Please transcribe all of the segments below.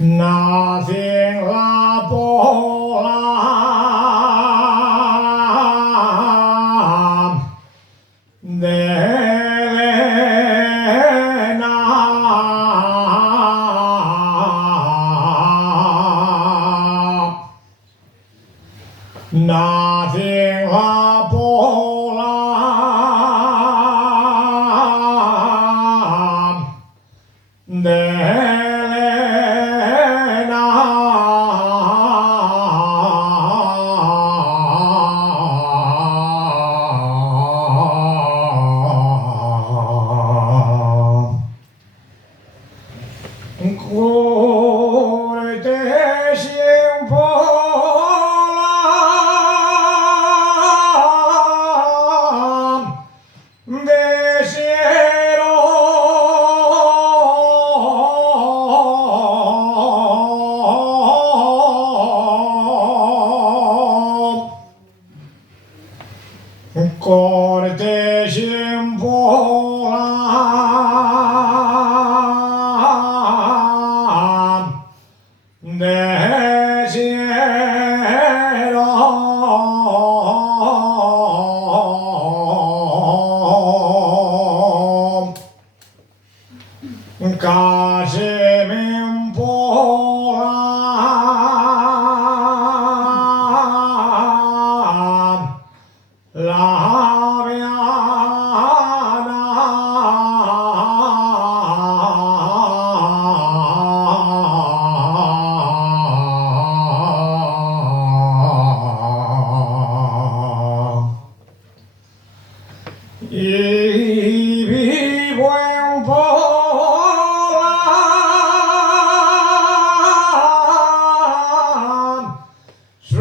nací en la pola de Elena. Nací en la pola de Elena. Cortes en pola de cielo. Cortes en pola de cielo. Cáseme en pola labiana. Y vivo en pola su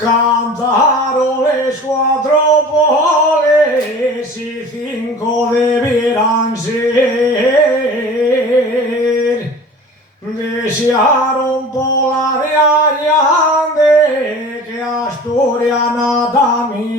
cantaron les cuatro poles y cinco debieran ser. Desearon pola de Allande que asturiana también.